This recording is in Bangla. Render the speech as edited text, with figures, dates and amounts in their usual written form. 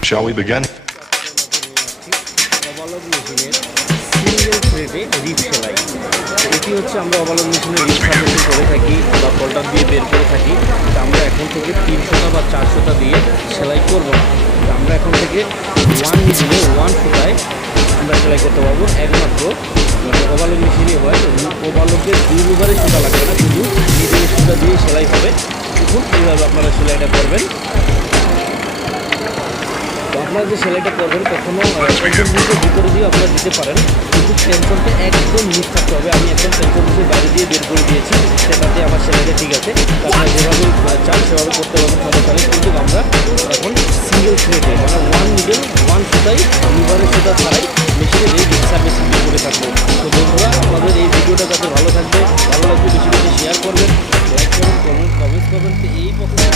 Shall we begin? ওভারলক মেশিনের সিঙ্গেল থ্রেডে রিপ সেলাই। তো এটি হচ্ছে আমরা ওভারলক মেশিনের রিপ সার্ভিসিং করে থাকি বা কল্টার দিয়ে বের করে থাকি। তো আমরা এখন থেকে 300টা বা 400টা দিয়ে সেলাই করব না। তো আমরা এখন থেকে ওয়ান নিডিলে ওয়ান সুতায় আমরা সেলাই করতে পারবো। একমাত্র ওভারলক মেশিনই হয়, ওভারলকের দুই দুবারে সুতা লাগবে না, শুধু নিডিলের সুতা দিয়ে সেলাই হবে। দেখুন কীভাবে আপনারা সেলাইটা করবেন। তো আপনারা যে সেলাইটা করবেন কখনও টেনশন বুঝে ভিতরে দিয়ে আপনারা দিতে পারেন, কিন্তু টেনশনটা একদম মিস থাকতে হবে। আমি একদম টেনশন বুঝে বাইরে দিয়ে বের করে দিয়েছি, সেটাতে আমার সেলাইটা ঠিক আছে। আপনারা যেভাবে চান সেভাবে করতে পারবেন, সমস্যা নেই। কিন্তু আমরা এখন সিঙ্গেল থ্রেডে মানে ওয়ান নিডেল ওয়ান সুতাই লিভারের সুতা ছাড়াই মেশিনের এই রিপ সার্ভিসিং করে থাকবো। তো বন্ধুরা, আপনাদের এই ভিডিওটা যাতে ভালো থাকবে, ভালো লাগবে, বেশি বেশি শেয়ার করবেন, লাইক করবেন, কমেন্টস করবেন। তো এই পক্ষে